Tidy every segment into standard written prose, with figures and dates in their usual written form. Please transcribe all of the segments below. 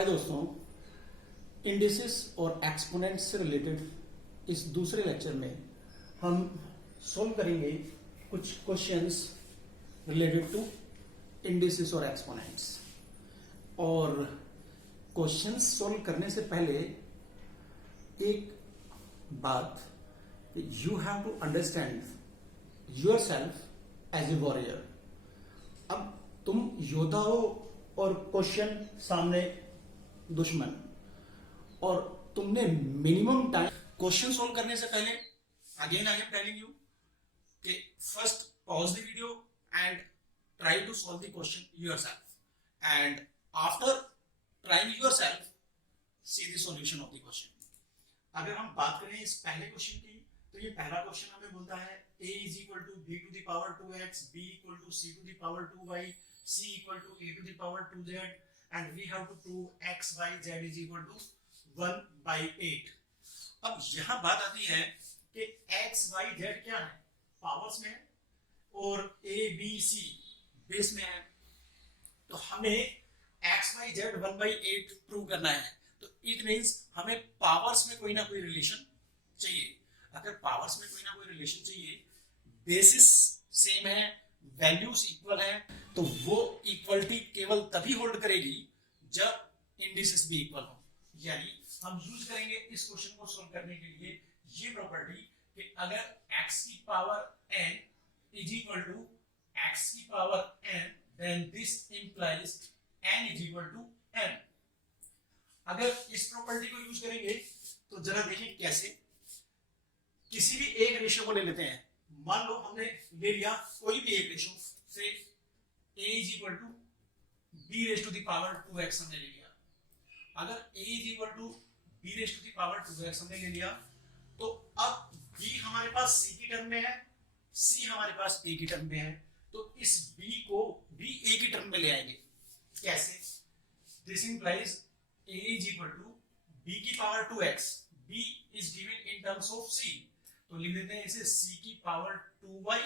हाय दोस्तों, इंडिसेस और एक्सपोनेंट से रिलेटेड इस दूसरे लेक्चर में हम सॉल्व करेंगे कुछ क्वेश्चंस रिलेटेड टू इंडिसेस और एक्सपोनेंट्स। और क्वेश्चंस सॉल्व करने से पहले एक बात, you have to understand yourself as a warrior. अब तुम योद्धा हो और क्वेश्चन सामने दुश्मन, और तुमने मिनिमम टाइम क्वेश्चन सोल्व करने से पहले again I am telling you कि first pause the video and try to solve the question yourself, and after trying yourself see the solution of the question. अगर हम बात करें इस पहले क्वेश्चन की, तो ये पहला क्वेश्चन हमें बोलता है a is equal to b to the power 2x, b equal to c to the power 2y, c equal to a to the power 2z, and we have to prove x, y, z is equal to 1 by 8। अब यहां बात आती है कि x, y, z क्या है, powers में है और a, b, c बेस में है, तो हमें x, y, z 1 by 8 prove करना है। तो इट मींस हमें पावर्स में कोई ना कोई रिलेशन चाहिए। अगर पावर्स में कोई ना कोई रिलेशन चाहिए, बेसिस सेम है, वैल्यूज इक्वल है, तो वो इक्वलिटी केवल तभी होल्ड करेगी जब इंडिसेस भी इक्वल हो। यानी हम यूज करेंगे इस क्वेश्चन को सॉल्व करने के लिए ये प्रॉपर्टी कि अगर x की power n is equal to x की power n, then this implies n is equal to n। अगर इस प्रॉपर्टी को यूज करेंगे तो जरा देखिए कैसे। किसी भी एक रेशियो को ले लेते हैं, मान लो हमने ले लिया कोई भी एक रेशियो से a is equal to b raise to the power 2x हमने ले लिया। अगर a is equal to b raise to the power 2x हमने ले लिया, तो अब b हमारे पास c की टर्म में है, c हमारे पास a की टर्म में है, तो इस b को b a की टर्म में ले आएंगे। कैसे? This implies a is equal to b की power 2x, b is given in terms of c, तो लिख देते हैं इसे c की power 2y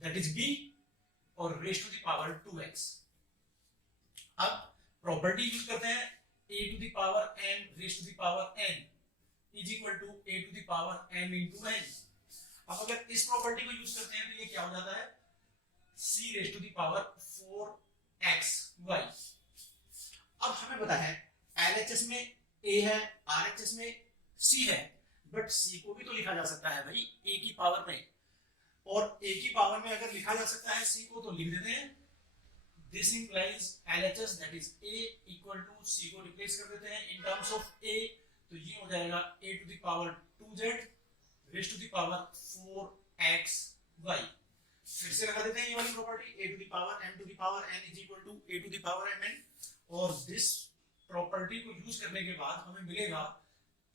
that is b और raise to the power 2x। अब प्रॉपर्टी यूज करते हैं a to the power n raise to the power n is equal to a to the power m into n। अब अगर इस property को use करते हैं तो ये क्या हो जाता है, c raise to the power 4xy। अब हमें पता है LHS में a है, RHS में c है, बट c को भी तो लिखा जा सकता है भाई a की पावर में, और a की पावर में अगर लिखा जा सकता है c को तो लिख देते हैं this implies LHS that is a equal to c को रिप्लेस कर देते हैं इन टर्म्स ऑफ a, तो ये हो जाएगा a to the power 2z raise to the power 4xy। फिर से लगा देते हैं ये वाली property a to the power m to the power n is equal to a to the power mn, और दिस प्रॉपर्टी को यूज करने के बाद हमें मिलेगा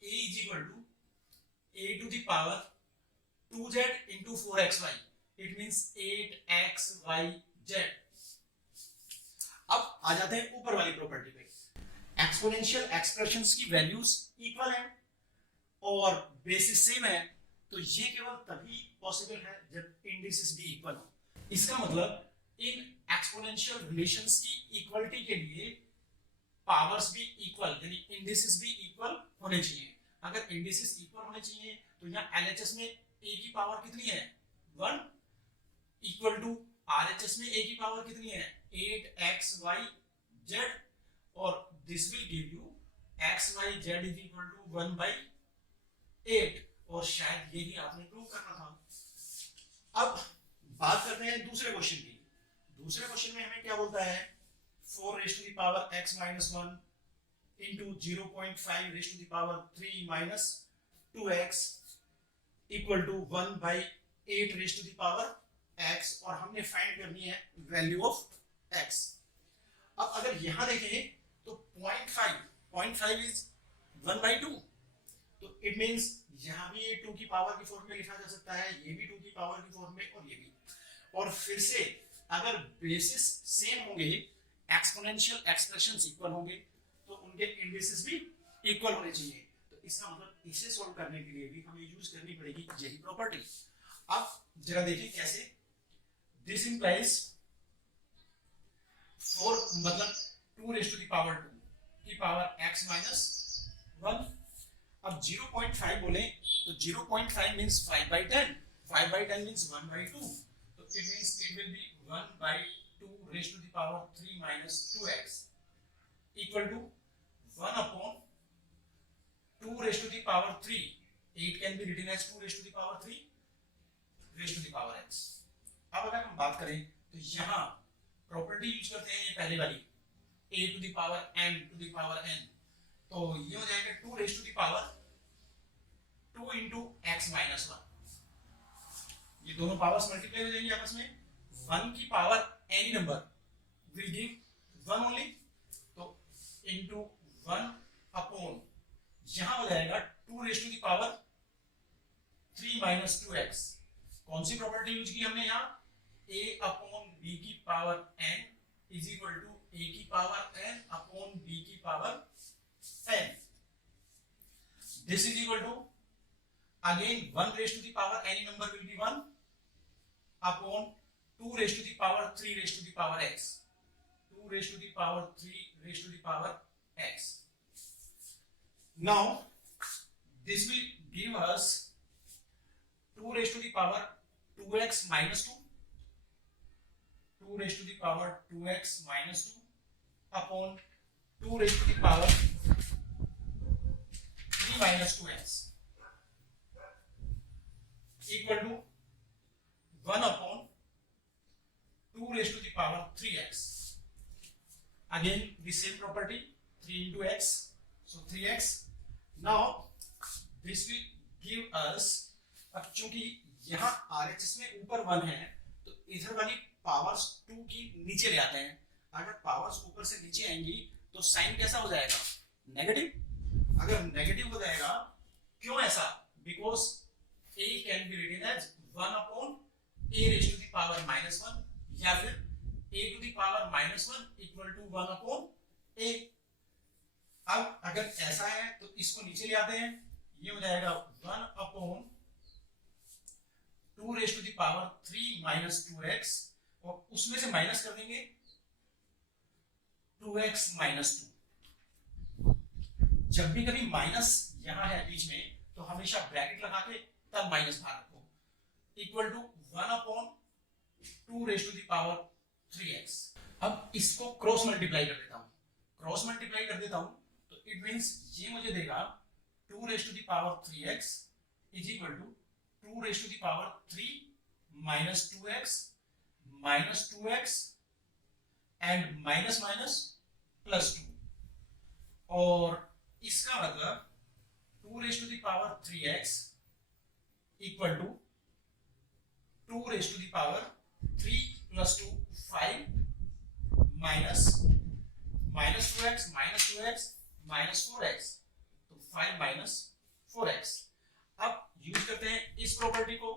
a is equal to a to the power 2z into 4xy, it means 8xyz। अब आ जाते हैं ऊपर वाली प्रॉपर्टी पे। एक्सपोनेंशियल एक्सप्रेशंस की वैल्यूज इक्वल हैं और बेसिस सेम है, तो ये केवल तभी पॉसिबल है जब इंडिसेस भी इक्वल हो। इसका मतलब इन एक्सपोनेंशियल रिलेशंस की इक्वलिटी के लिए पावर्स भी इक्वल यानी इंडिसेस भी इक्वल होने चाहिए। अगर इंडिसेस इक्वल होने चाहिए तो यहाँ LHS में a की पावर कितनी है 1 इक्वल टू RHS में a की पावर कितनी है 8xyz, और this will give you xyz is equal to 1 by 8, और शायद यही आपने प्रूव करना था। अब बात करते हैं दूसरे क्वेश्चन की। दूसरे क्वेश्चन में हमें क्या बोलता है 4 raise to the power x minus 1 into 0.5 raised to the power 3 minus 2x equal to 1 by 8 raised to the power x, और हमने फाइंड करनी है वैल्यू ऑफ x। अब अगर यहां देखें तो 0.5 इज 1 by 2, तो इट मींस यहां भी ये 2 की पावर की फॉर्म में लिखा जा सकता है, ये भी 2 की पावर की फॉर्म में, और ये भी। और फिर से अगर बेसिस सेम होंगे, एक्सपोनेंशियल एक्सप्रेशंस इक्वल होंगे, तो उनके इंडिसेस भी इक्वल होने चाहिए। तो इसका मतलब इसे सॉल्व करने के लिए भी हमें यूज करनी पड़ेगी यही प्रॉपर्टी। अब जरा देखिए कैसे। दिस इंप्लाइज 4 मतलब 2 रेज टू द पावर 2 की पावर x माइनस 1। अब 0.5 बोले तो 0.5 मीन्स 5/10, 5/10 मीन्स 1/2, तो it means it will be 1/2 raise to the power 3 minus 2x equal to 1 upon 2 raised to the power 3. 8 can be written as 2 raised to the power 3 raised to the power x. अब अगर हम बात करें तो यहाँ property use करते हैं ये पहले वाली a to the power m to the power n, तो ये हो जाएगा 2 raised to the power 2 into x minus 1। ये दोनों पावर्स मल्टीप्लाई हो जाएंगे आपस में, 1 की power any number will give 1 only, तो into 1 अपॉन यहां हो जाएगा 2 raise to the power 3 minus 2x। कौन सी प्रॉपर्टी यूज की हमने यहां, a अपॉन b की power n is equal to a की पावर n अपॉन b की power n। This is equal to again 1 raise to the power any number will be 1 upon 2 raise to the power 3 raise to the power x, 2 raise to the power 3 raise to the power x। Now this will give us 2 raised to the power 2x minus 2, 2 raised to the power 2x minus 2 upon 2 raised to the power 3 minus 2x equal to 1 upon 2 raised to the power 3x. Again the same property, 3 into x, so 3x. Now this will give us, अब चूंकि यहाँ RHS में ऊपर 1 है तो इधर वाली powers 2 की नीचे ले आते हैं। अगर पावर्स ऊपर से नीचे आएंगी तो साइन कैसा हो जाएगा, नेगेटिव। अगर नेगेटिव हो जाएगा, क्यों ऐसा, because a can be written as 1 upon a raise to the power minus 1 या फिर a to the power minus 1 equal to 1 upon a। अब अगर ऐसा है तो इसको नीचे ले आते हैं, ये हो जाएगा 1 upon 2 raise to the power 3 minus 2x और उसमें से माइनस कर देंगे 2x माइनस 2। जब भी कभी माइनस यहां है बीच में तो हमेशा ब्रैकेट लगा के तब माइनस बाहर रखो, equal to 1 upon 2 raise to the power 3x। अब इसको क्रॉस मल्टीप्लाई कर देता हूं, क्रॉस मल्टीप्लाई कर देता हूं तो इट मींस ये मुझे देगा 2 raise to the power 3x is equal to 2 raise to the power 3 minus 2x and minus minus plus 2, और इसका मतलब 2 raise to the power 3x equal to 2 raise to the power 3 plus 2 5 minus 2x minus 4x, तो 5 minus 4x। अब use करते हैं इस property को,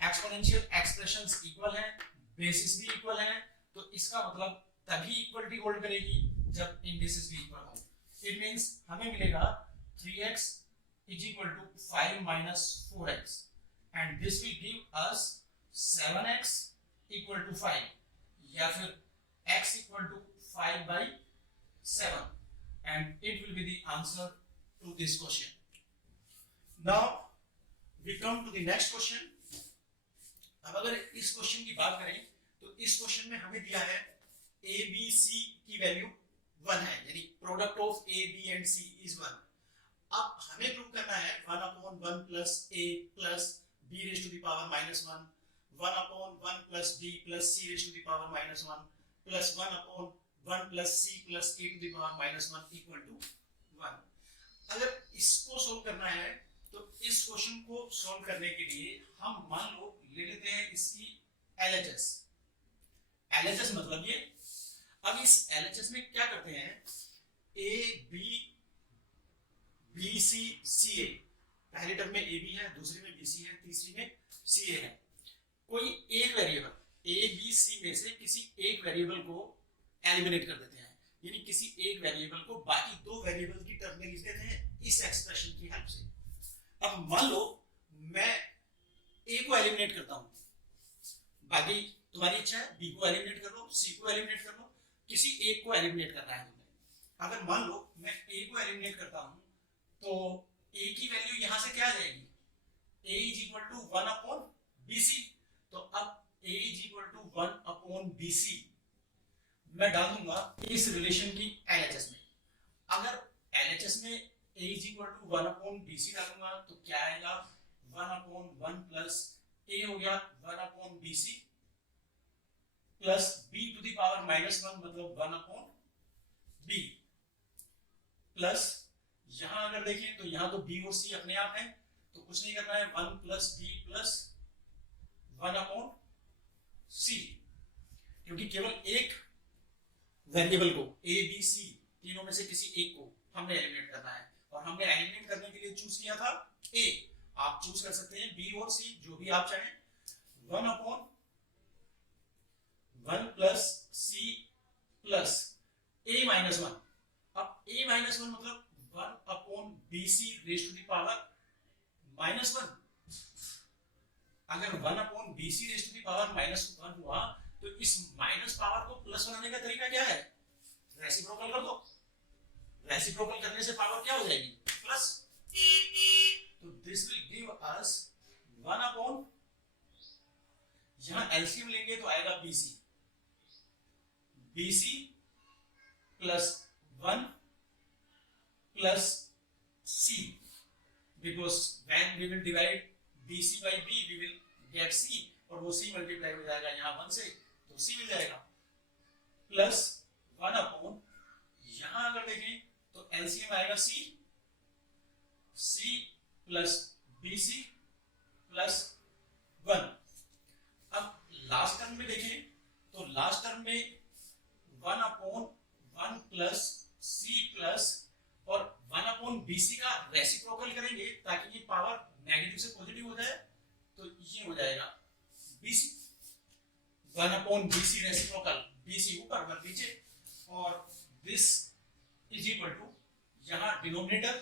exponential expressions equal हैं, बेसिस भी इक्वल हैं, तो इसका मतलब तभी इक्वलिटी होल्ड करेगी जब इंडिसेस भी इक्वल हो। इट मींस हमें मिलेगा 3x is equal to 5 minus 4x and this will give us 7x equal to 5 या फिर x equal to 5/7 and it will be the answer to this question. Now we come to the next question. अब अगर इस question की बात करें तो इस क्वेश्चन में हमें दिया है a b c की वैल्यू 1 है, यानी product of a b and c is 1। अब हमें प्रूव करना है 1 upon 1 plus a plus b raised to the power minus 1, 1 upon 1 plus b plus c raised to the power minus 1 plus 1 upon 1 plus c plus a to the power minus 1 equal to 1। अगर इसको solve करना है तो इस question को solve करने के लिए हम मान लो ले लेते हैं इसकी LHS। LHS मतलब ये, अब इस LHS में क्या करते हैं, a b b c c a, पहले टर्म में a b है, दूसरे में b c है, तीसरी में c a है। कोई एक वेरिएबल a b c में से किसी एक वेरिएबल को एलिमिनेट कर देते हैं, यानी किसी एक वेरिएबल को बाकी दो वेरिएबल की टर्म में लिख देते हैं इस एक्सप्रेशन की हेल्प से। अब मान लो मैं a को एलिमिनेट करता हूं, बाकी तुम्हारी इच्छा है b को एलिमिनेट कर लो, c को एलिमिनेट कर लो, किसी एक को एलिमिनेट करना है तुम्हें। अगर मान लो मैं a को एलिमिनेट करता हूं तो a की वैल्यू यहां से क्या आ जाएगी, a is equal to 1 upon bc। तो अब a is equal to 1 upon bc मैं डाल दूंगा इस रिलेशन की LHS में। अगर LHS में a is equal to 1 upon bc डालूंगा तो क्या आएगा, 1 अपॉन 1 प्लस a हो गया 1 upon bc plus b to the power -1 मतलब 1 अपॉन b प्लस यहां अगर देखें तो यहां तो b और c अपने आप है तो कुछ नहीं करना है, 1 plus b plus 1 upon c, क्योंकि केवल एक वेरिएबल को a b c तीनों में से किसी एक को हमने एलिमिनेट करना है और हमने एलिमिनेट करने के लिए चूज किया था a। आप चूज कर सकते हैं b और c जो भी आप चाहें। 1 upon 1 plus c plus a minus 1। अब a माइनस 1 मतलब 1 upon bc raise to the power -1। अगर 1 upon bc raise to the power -1 हुआ तो इस माइनस पावर को प्लस बनाने का तरीका क्या है, रेसिप्रोकल कर दो। रेसिप्रोकल करने से पावर क्या हो जाएगी, प्लस। तो this will give us 1 upon, यहां एलसीएम लेंगे तो आएगा bc plus 1 plus c, because when we will divide bc by b we will get c और वो c मल्टीप्लाई हो जाएगा यहां 1 से तो c मिल जाएगा प्लस 1 अपॉन, यहां अगर देखें तो एलसीएम आएगा c प्लस bc प्लस 1। अब लास्ट टर्म में देखें तो लास्ट टर्म में 1 अपॉन 1 प्लस c प्लस और 1 अपॉन bc का रेसिप्रोकल करेंगे ताकि ये पावर नेगेटिव से पॉजिटिव हो जाए तो ये हो जाएगा bc। 1 upon bc reciprocal, bc ऊपर और नीचे, और दिस इज इक्वल टू, यहां डिनोमिनेटर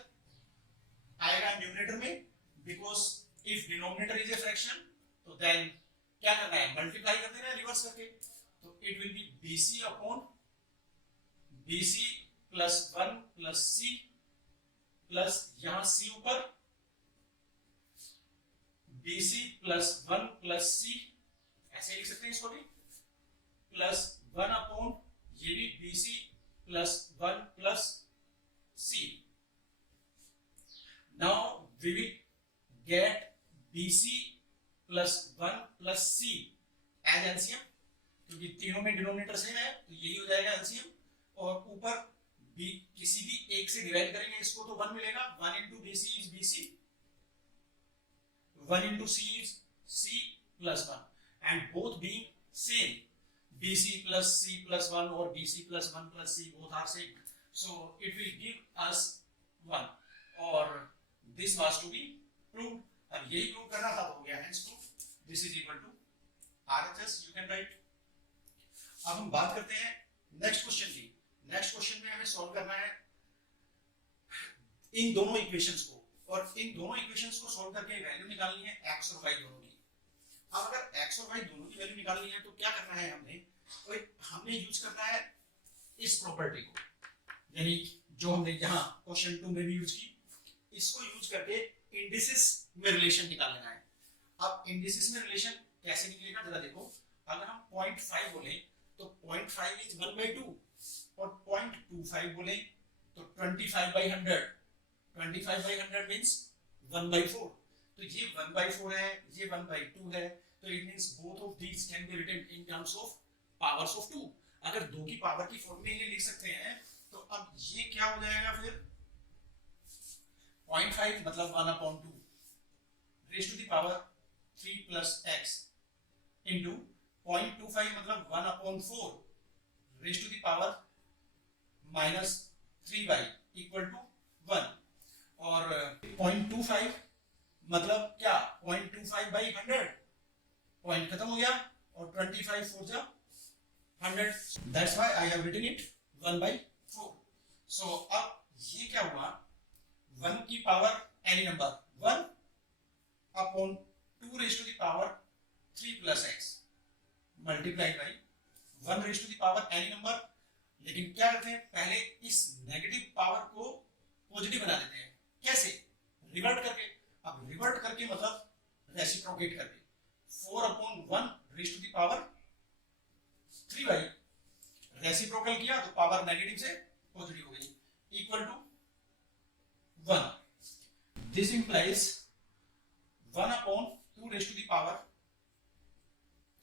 आएगा न्यूमरेटर में, because if denominator is a fraction तो देन क्या करना है, मल्टीप्लाई कर देना है रिवर्स करके। तो it will B bc upon bc plus 1 plus c plus यहां c ऊपर bc प्लस 1 प्लस c, ऐसे लिख सकते हैं इसको भी, प्लस 1 अपॉन ये भी bc plus 1 plus c। Now we will get bc plus 1 plus c as LCM, क्योंकि तीनों में डिनोमिनेटर सेम है तो यही हो जाएगा एलसीएम, और ऊपर b किसी भी एक से डिवाइड करेंगे इसको तो 1 मिलेगा, 1 into bc is bc, 1 into c is c plus 1 and both being same, bc plus c plus 1 और bc plus 1 plus c both are same, so it will give us 1 और this was to be proved। अब यही prove करना था तो हो गया, hence proof this is equal to RHS you can write। अब हम बात करते हैं नेक्स्ट क्वेश्चन की। नेक्स्ट क्वेश्चन में हमें सॉल्व करना है इन दोनों इक्वेशंस को, और इन दोनों इक्वेशंस को सॉल्व करके वैल्यू निकालनी है x और y दोनों की। अब अगर x और y दोनों की वैल्यू निकालनी है तो क्या करना है, हमने यूज करना है इस प्रॉपर्टी को, यानी जो हमने यहाँ क्वेश्चन 2 में भी यूज की, इसको यूज करके इंडिसेस में रिलेशन निकाल लेना है। अब इंडिसेस में रिलेशन कैसे निकलेगा जरा देखो, अगर हम 0.5 बोले तो 0.5 इज 1/2 और 0.25 बोले तो 25/100, 25/100 मींस 1/4। तो ये 1/4 है, ये 1/2 है, तो it means both of these can be written in terms of powers of 2। अगर 2 की पावर की फॉर्म में इन्हें लिख सकते हैं तो अब ये क्या हो जाएगा फिर, 0.5 मतलब 1/2 raise to the power 3 plus x into 0.25 मतलब 1/4 raise to the power -3y equal to 1, और 0.25 मतलब क्या, 0.25/100, पॉइंट खत्म हो गया, और 25 4 जा 100, that's why I have written it 1/4। So अब ये क्या हुआ, 1 की power any number 1 upon 2 raise to the power 3 plus x multiplied by 1 raise to the power any number, लेकिन क्या करते हैं, पहले इस नेगेटिव पावर को पॉजिटिव बना देते हैं। कैसे? रिवर्ट करके। अब रिवर्ट करके मतलब रेसिप्रोकेट करके। 4/1 raise to the power 3y, reciprocal किया तो पावर नेगेटिव से पॉजिटिव हो गई, equal to 1। This implies 1/2 raise to the power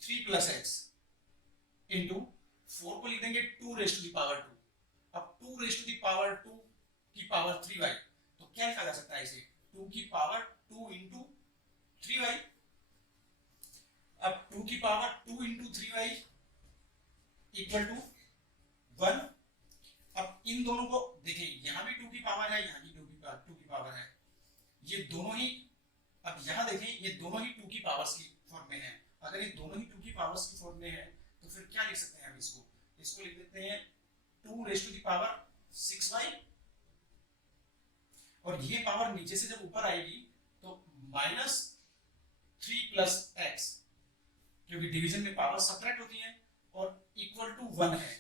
3 plus x into 4 को लिख देंगे 2 रेज़ टू द पावर 2। अब 2 रेज़ टू द पावर 2 की पावर 3y, तो क्या लिखा जा सकता है इसे, 2 की पावर 2 इंटू 3y। अब 2 की power 2 into 3y equal to 1। अब इन दोनों को देखिए, यहां भी 2 की पावर है, यहां भी 2 की पावर है, ये दोनों ही, अब यहां देखिए ये दोनों ही 2 की पावर्स की फॉर्म में है। अगर ये दोनों ही 2 की पावर्स की फॉर्म में है तो फिर क्या लिख सकते हैं हम इसको लिख देते हैं 2 raise to the power 6y, और ये पावर नीचे से जब ऊपर आएगी तो -3 प्लस एक्स, क्योंकि डिवीजन में पावर सब्ट्रैक्ट होती है, और इक्वल टू 1 है।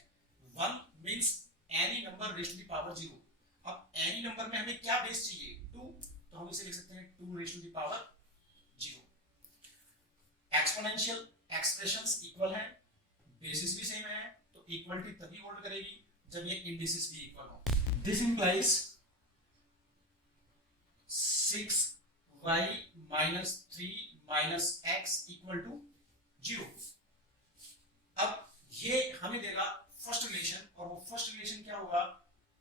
1 means any number raise to the power 0। अब एनी नंबर में हमें क्या बेस चाहिए, 2, तो हम इसे लिख सकते हैं 2 raise to the power 0। Exponential expressions equal है, बेसिस भी सेम है, तो इक्वलिटी तभी होल्ड करेगी जब ये इंडिसेस भी इक्वल हो। This implies 6y minus 3 minus x equal to 0। अब ये हमें देगा फर्स्ट रिलेशन, और वो फर्स्ट रिलेशन क्या होगा,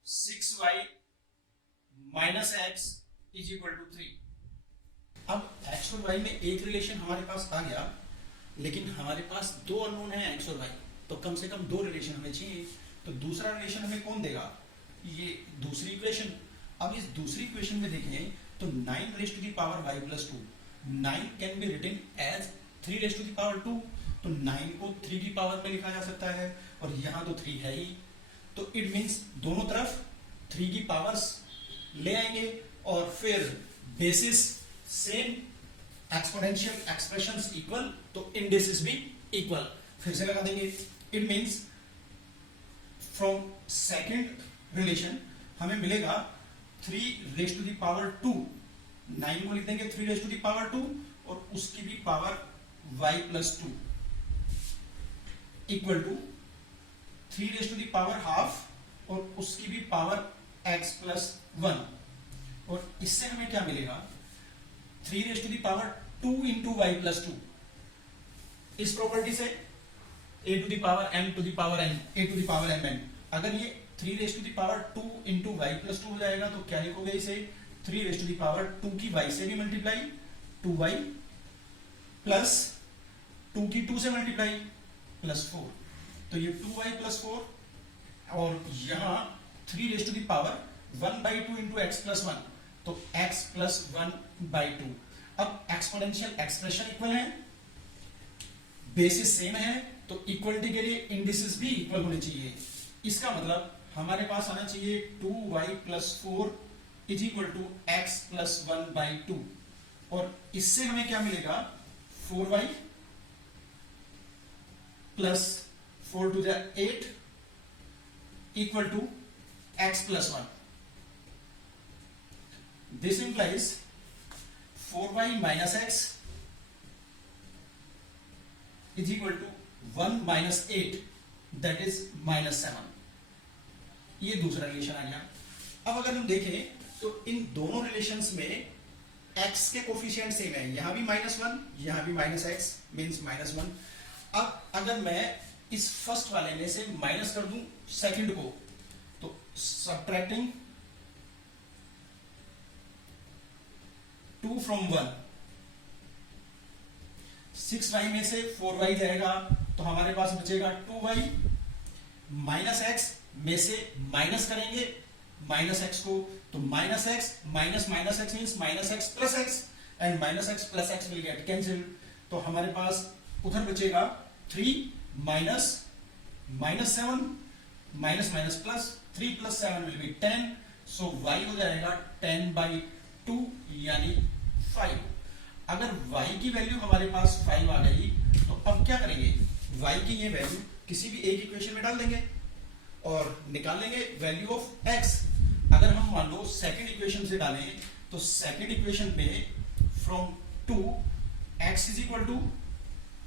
6y minus x is equal to 3। अब x और y में एक रिलेशन हमारे पास आ गया, लेकिन हमारे पास दो अननोन है x और y, तो कम से कम दो रिलेशन हमें चाहिए। तो दूसरा रिलेशन हमें कौन देगा, ये दूसरी इक्वेशन। अब इस दूसरी इक्वेशन में देखें तो 9 raise to the power y plus 2, 9 can be written as 3 raise to the power 2, तो 9 को 3 की पावर में लिखा जा सकता है, और यहाँ तो 3 है ही, तो इट मीन्स दोनों तरफ 3 की पावर्स ले आएंगे, और फिर basis same, exponential expressions equal, तो इंडिसेस भी इक्वल। फिर से लगा देंगे, it means from second relation हमें मिलेगा 3 रेज़ टू द पावर 2, 9 को लिख देंगे 3 रेज़ टू द पावर 2, और उसकी भी power y plus 2 equal to 3 raise to the power half, और उसकी भी पावर x प्लस 1। और इससे हमें क्या मिलेगा, 3 raise to the power 2 into y plus 2। इस प्रॉपर्टी से a to the power m to the power n, a to the power mn, अगर ये 3 raise to the power 2 into y plus 2 हो जाएगा, तो क्या लिखोगे इसे, 3 रेज़ टू द पावर 2 की y से भी मल्टीप्लाई, 2y प्लस 2 की 2 से मल्टीप्लाई प्लस 4, तो ये 2y प्लस 4, और यहाँ 3 raise to the power 1/2 into x plus 1, तो x प्लस 1/2। अब एक्सपोनेंशियल एक्सप्रेशन इक्वल है, बेसिस सेम है, तो इक्वलिटी के लिए इंडिसेस भी इक्वल होने चाहिए। इसका मतलब हमारे पास आना चाहिए 2y plus 4 is equal to x plus 1/2, और इससे हमें क्या मिलेगा, 4y plus 4 to the 8 equal to x plus 1। This implies 4y minus x is equal to 1 minus 8, that is -7। ये दूसरा रिलेशन आ गया। अब अगर हम देखें तो इन दोनों रिलेशंस में x के कोफिशिएंट सेम है, यहां भी -1, यहां भी -x मींस -1। अब अगर मैं इस फर्स्ट वाले में से माइनस कर दूं सेकंड को, तो सब्ट्रैक्टिंग 2 फ्रॉम 1, 6y में से 4y जाएगा, तो हमारे पास बचेगा 2y, माइनस एक्स में से माइनस करेंगे माइनस एक्स को, तो minus x minus minus x means minus x plus x, and minus x plus x will get cancelled, तो हमारे पास उधर बचेगा 3 minus -7 minus minus plus 3 plus 7 will be 10, so y हो जाएगा 10/2 यानी 5। अगर y की वैल्यू हमारे पास 5 आ गई, तो अब क्या करेंगे, y की ये वैल्यू किसी भी एक इक्वेशन में डाल देंगे, और निकालेंगे वैल्यू ऑफ x। अगर हम मान लो सेकंड इक्वेशन से डालें तो सेकंड इक्वेशन पे from 2 x is equal to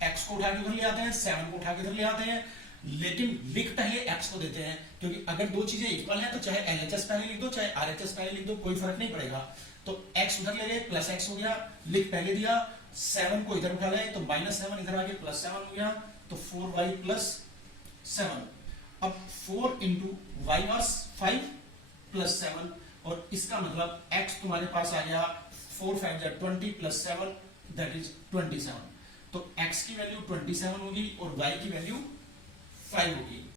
x को उठा के उधर ले आते हैं, 7 को उठा के उधर ले आते हैं, लेकिन लिख पहले x को देते हैं, क्योंकि अगर दो चीजें इक्वल हैं तो चाहे LHS पहले लिख दो चाहे RHS पहले लिख दो, कोई फर्क नहीं पड़ेगा। तो x उधर ले गए, प्लस x हो गया, लिख पहले दिया, 7 को इधर उठा गए तो -7 इधर आके +7 हो गया, तो 4y + 7। अब 4 इंटू वाई वॉज 5 + 7, और इसका मतलब x तुम्हारे पास आ गया 4 5 जा 20 + 7 दैट इज 27। तो x की वैल्यू 27 होगी और y की वैल्यू 5 होगी।